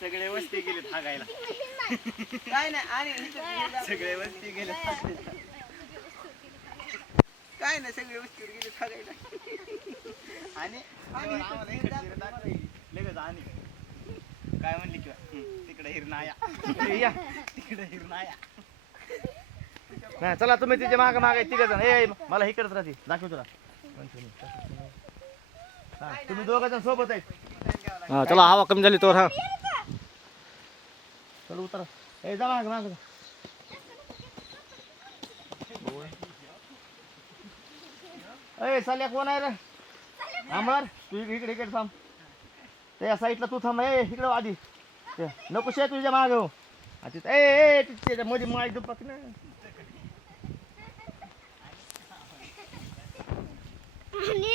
सगळे वस्ती गेले थागायला काय नाही आणि सगळे वस्ती गेले काय नाही सगळे वस्तू गेले थागायला आणि लगेच आणि काय म्हणली किंवा तिकडे हिरनाया या तिकडे हिरनाया नाही चला तुम्ही तिच्या माग माग तिघ जण. ए मला इकडेच राहते. दाखव तुला. तुम्ही दोघ जण सोबत आहेत. हा चला हवा कमी झाली तोवर हा. चल उतरा. ए जा माग माग. ए साल्या कोण आहे रे? अमर तू इकडे इकडे थांब. त्या साईडला तू थांब ए इकडे आधी. ते नको शे तुझ्या माग. हो आ तिथं- ए ए तिथे मध्ये माय दुपाक ना. आणि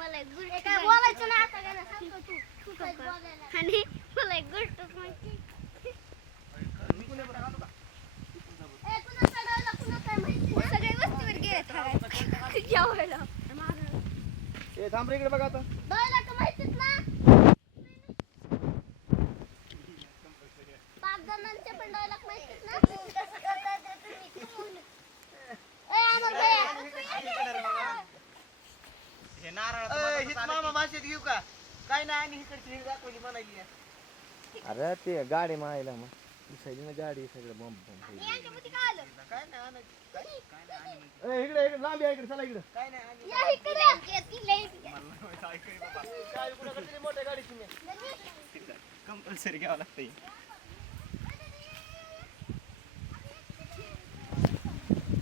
मला एक गोष्ट काय बोलायचं ना आता काय सांगतो तू. तू काय बोलायला? आणि मला एक गोष्ट माहिती ए, कुणा चढवलं, कुणा काय माहिती नाही. सगळे वस्तीवर गेले जेवायला. ए थांब रे इकडे बघा आता. डोळ्याला का माहितीच ना. पाच जणांचे पण डोळ्याला माहितीच ना. ए. नारळ अय, हित मामा भाषेत घेऊ का काय नाही आणि इकडची हिर दाखवली म्हणाली अरे ते गाडी मायला मग दिसायली ना गाडी सगळं बॉम्ब बॉम्ब यांच्यामध्ये काय आलं? काय नाही आणायची. काय ए इकडे इकडे लांब या इकडे चला इकडे काय नाही आणि या इकडे. येतील, येतील. काय कुणाकडे तरी मोठ्या गाडीची मी कंपल्सरी घ्यावं लागतं हे.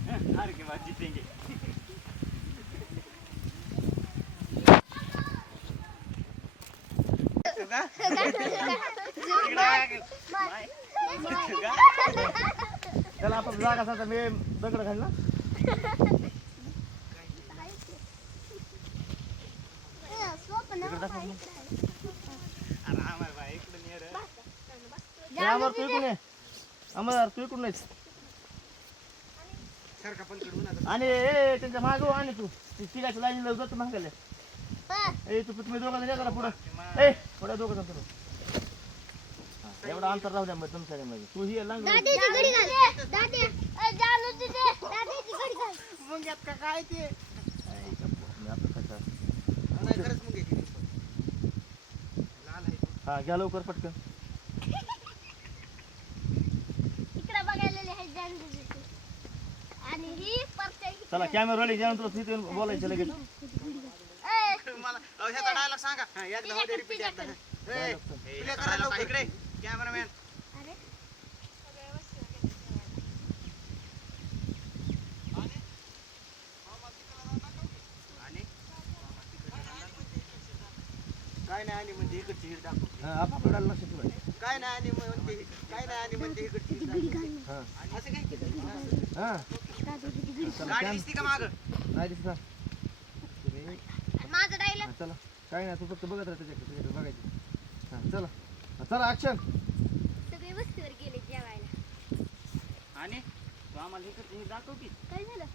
हं, अरे की बात जीतेंगे इकडे आहे. त्याला आपण जागा सांगता मी दगड घाल ना अमर तू इकडून ये अमर तू इकडून येस आणि ए त्यांच्या मागव आणि तू ती तिघाच्या लाईनीला जातो मागायला ए तू तुम्ही दोघं जण जरा पुढं. ए पुढे दोघं जण पुढं हा, एवढं अंतर राहू द्या मग तुमच्या मध्ये. तू ही लांग दादीची घडी घाल. दादी ए, जानू तिथे दादीची घडी घाल. मग यात का काय ते? हा नाही खरंच मग घ्यायची. लाल आहे घ्या लवकर पटकन. इकडे बघायला आहे जानू तिथे आणि ही परत चला कॅमेरा वाले जेवण तुला तिथे बोलायचं लगेच. ह्याचा डायलॉग सांगा. हा, एकदा मध्ये रिपीट एकदा ए, प्ले करा. लवकर. इकडे. कॅमेरामॅन. आणि? काय नाही आणि म्हणजे इकडची हिर दाखव. आपल्याला लक्ष ठेवायचं काय नाही आणि म्हणते काय नाही आणि म्हणजे इकडची हिर दाखव. हा. असं काय केलं हा. गाडी दिसती का माग? नाही दिसत तुम्ही माझा डायलॉग हा, चला. काय नाही तू फक्त बघत राहा त्याच्याकडे त्याच्याकडे बघायचं. हा चला. हा, चला ऍक्शन सगळे वस्तीवर गेले जेवायला. आणि तू आम्हाला इकडे हे दाखव की. काय झालं?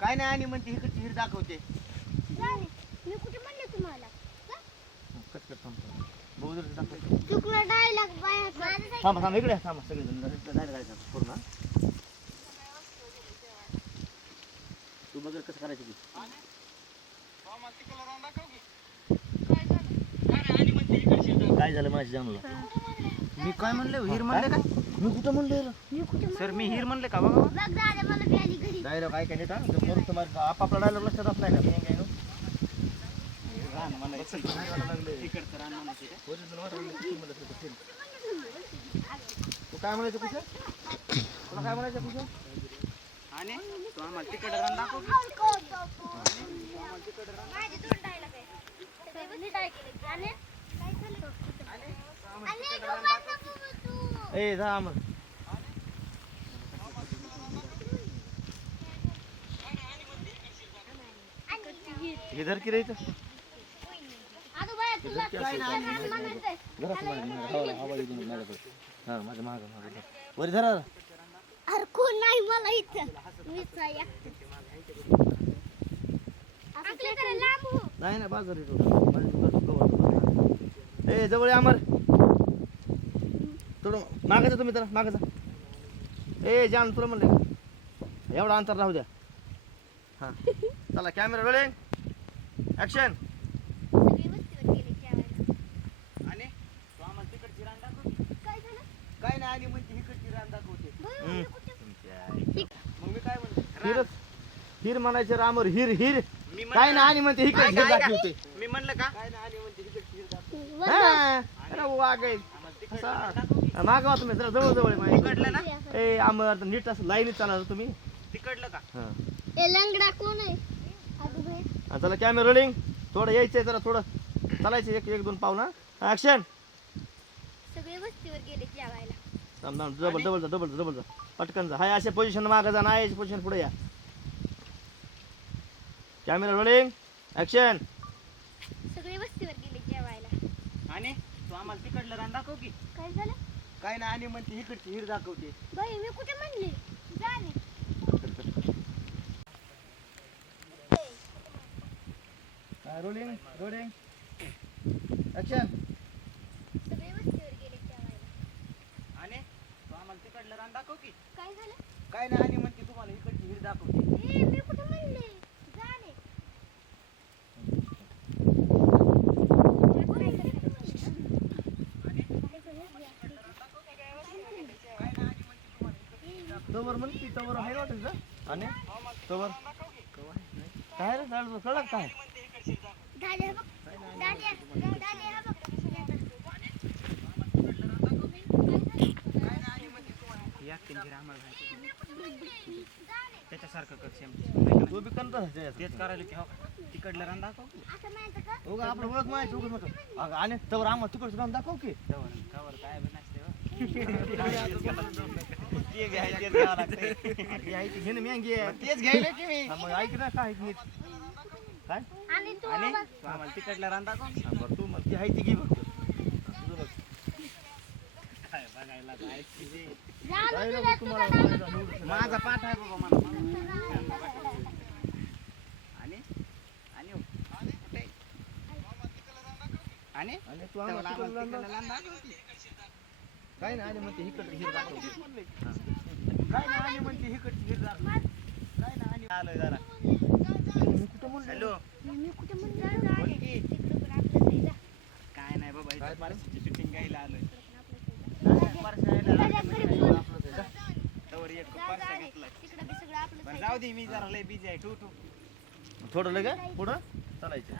काय नाही आणि म्हणते इकडची हिर दाखवते. राणी मी कुठे म्हणले तुम्हाला? का? कट कट थांब बघू जरा दाखव. चुकला डायलॉग बाया थांबा थांबा इकडे या, थांबा सगळे जण नाही करायचं पूर्ण. हा. तू बघ कसं करायचं की. काय झालं माझ्या जानूला मी काय म्हणले? हिर म्हणले काय? मी कुठं म्हणलं मी कुठे सर मी हिर म्हणले का? बघा बघ. दादा मला प्याली घडी डायलॉग काय काय नेता तुम्हाला आपापला डायलॉग लक्षात असलाय का? काय नो? रान म्हणायचं तिकडचं रान म्हणायचं का? तू काय म्हणायचं कुठं? तुला काय म्हणायचं कुठं? आणि तू आम्हाला तिकडं रान दाखव की. माझे ए जा मग हे धर की रे इथं. माझ्या मागं मागं. वर धरा अरे कोण नाही मला इथं. मीच आहे लांब नाही ना बाजार. ए जवळ आहे अमर. थोडं मागं जा तुम्ही तर मागं जा. ए जान तुला म्हणले? एवढा अंतर राहू द्या. हां. चला कॅमेरा रोलिंग ॲक्शन आणि तू आम्हाला तिकडची रान दाखव. की. काय झालं काय नाही इकडची रान दाखवते. मग मी काय म्हणते? हिर हिर म्हणायचे रामर हिर हिर. मी म्हणलं- काय ना आणि म्हणते इकडे मी म्हणलं का. हा, अरे वाघ आहे आम्हाला असा. मागवा तुम्ही जरा जवळ जवळ. तिकडलं ना? ए अमर नीट असं लाईनीत चालणार तुम्ही. तिकडलं का? हां. ए लंगडा कोण आहे? अगं बाई. चला कॅमेरा रोलिंग थोडं यायचंय जरा थोडं चालायचं एक एक दोन ना ऍक्शन सगळे वस्तीवर गेले जेवायला. डबल डबल जा डबल जा डबल जा. पटकन जा. हाय अशा पोझिशन मागं जा नाही पोझिशन पुढे या. कॅमेरा रोलिंग ऍक्शन सगळे वस्तीवर गेले जेवायला. आणि तू आम्हाला तिकडलं रान दाखव की. काय झालं? काय नाही आणि म्हणते इकडची हिर दाखवते. बाई मी कुठे म्हणले? जा रे. रोलिंग रोलिंग ऍक्शन सगळे वस्तीवर गेले जेवायला. आणि तू आम्हाला तिकडलं रान दाखव की. काय झालं? काय नाही आणि म्हणते तुम्हाला इकडची हिर दाखवते. ए मी कुठे म्हणले जा रे. काय करायचं? तवर म्हण की तवर आहे वाटेल का आणि तवर काय रे कळलं काय? बघ. हा बघ. त्याच्यासारखं कर तू बी तेच करायला की हो तिकडलं रान दाखव? उगा आपलं ओळख माहिती उगाच नको अगं, आणि तवर आम्हाला तिकडचं काम दाखव की. कवर कवर काय बी नसते हो. ते घ्यायचं, तेच घ्यायला की मी. हा, ऐक ना काय नीट काय आणि तू आणि आवाज तू आम्हाला तिकडलं रान दाखव हा, तू मग ती आहे ती घे फक्त तुझं बघ. काय बघायला. झालं तुझं, तुझं तुम्हाला झालं. माझा पाठ आहे बाबा मला आणि आणि हो. कुठे? आणि आणि तू तेव्हा आम्हाला आम्हाला तिकडलं तिकडलं लांब- रान दाखव की. काय नाही आणि म्हणते इकडचं हिर दाखव काय नाही आणि म्हणते इकडची हिर दाखव. काय नाही आणि आलोय जरा कुठं म्हणलं हॅलो. मी कुठे म्हणलं. काय नाही बाबा शूटिंग घ्यायला आलोय. जाऊ दे मी जरा लय बिझी आहे. थोडं लगे? पुढं? चालायचं.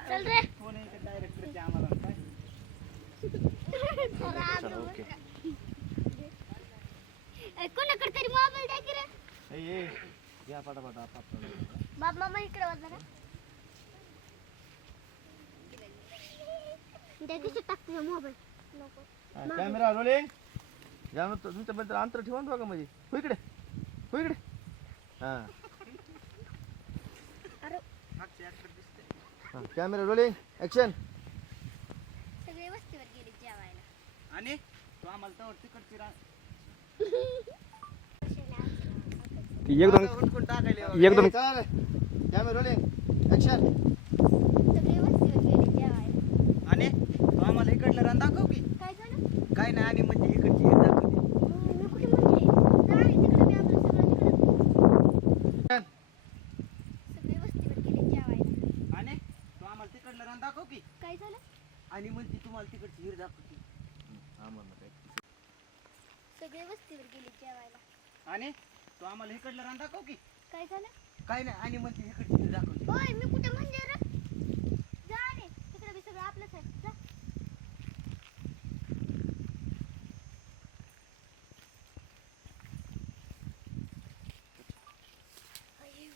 डायरेक्टरचे आम्हाला? चला ओके. ए, कोणाकडे तरी मोबाईल द्या की रे? ए ए. या पटापट आपापलं बाप मामा इकडे वाजला का त्या दिवशी टाकतो मोबाईल नको. कॅमेरा रोलिंग या मग तुमच्याबद्दल अंतर ठेवा ना बघा म्हणजे. हो इकडे. हो इकडे. हां. कॅमेरा रोलिंग ॲक्शन सगळे वस्तीवर गेले जेवायला. आणि तू आम्हाला तवर तिकडची टाकायला यावं. एकदम कॅमेरा रोलिंग गेले आणि तू आम्हाला इकडलं रान दाखव की. काय झालं? काय नाही आणि म्हणजे इकडची हिर दाखवते. मी कुठे म्हणले जा रे, तिकडं बी आपलं सगळं तिकडं सगळे वस्तीवर गेले जेवायला. आणि तू आम्हाला तिकडलं रान दाखव की. काय झालं? आणि म्हणते तुम्हाला तिकडची हिर दाखवते. सगळे वस्तीवर गेले जेवायला. आणि तू आम्हाला इकडलं रान दाखव की. काय झालं? काय नाही आणि म्हणते इकडची हिर दाखवते. होय मी कुठे रे जा रे तिकडे बी सगळं आपलंच आहे जा अय्यो.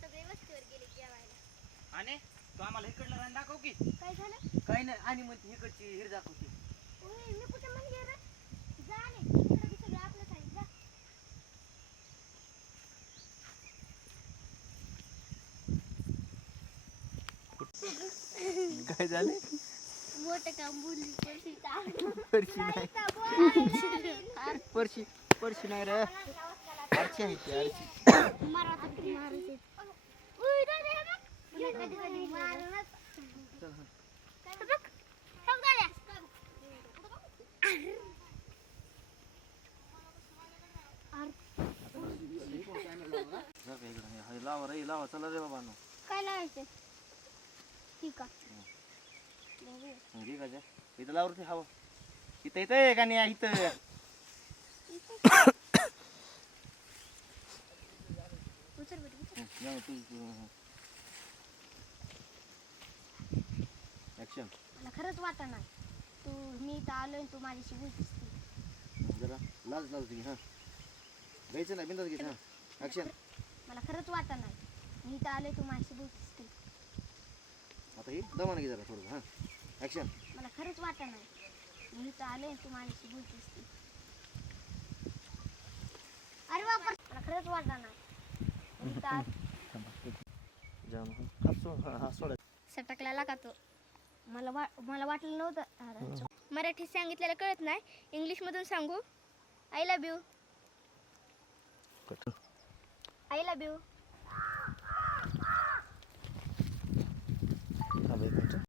सगळे वस्तीवर गेले जेवायला. आणि तू आम्हाला इकडलं रान दाखव की. काय झालं? काय नाही आणि म्हणते इकडची हिर दाखवते. होय मी कुठे म्हणले रे? जा रे तिकडे बी सगळं आपलंच आहे जा. काय झाले? पैसे परशी नाही. परशी नाही रे. आरची आहे ती आरची. हे. हे. हे. हे लावा रे लावा. चला रे बाबा काय लावायचं? ठीक आहे. ठीक आहे इथं लावर ते हवं. इथं इथं आहे का नाही इथं? उचल बेटा, उचल. जा तू ऍक्शन मला खरंच वाटत नाही. तू मी इथं आलोय आणि तू माझ्याशी बोलतीस. ती. जरा लाज लाज तुझी हां. घ्यायचं नाही बिंदास घे हां. ऍक्शन मला खरंच वाटत नाही. मी इथं आलोय तू माझ्याशी बोलतीस ती. आता ही दमानं घे जरा थोडं हां. ऍक्शन मला खरंच वाटत नाही. मी इथं आणि तू माझ्याशी बोलतीस ती. अरे बापर. मला खरंच वाटत नाही. मी इथं आ- जाम हां सोड हां सोड सटकला का तो? मला वा मला वाटलं नव्हतं. अरे, मराठीत सांगितलेलं कळत नाही. इंग्लिशमधून सांगू. I love you I love you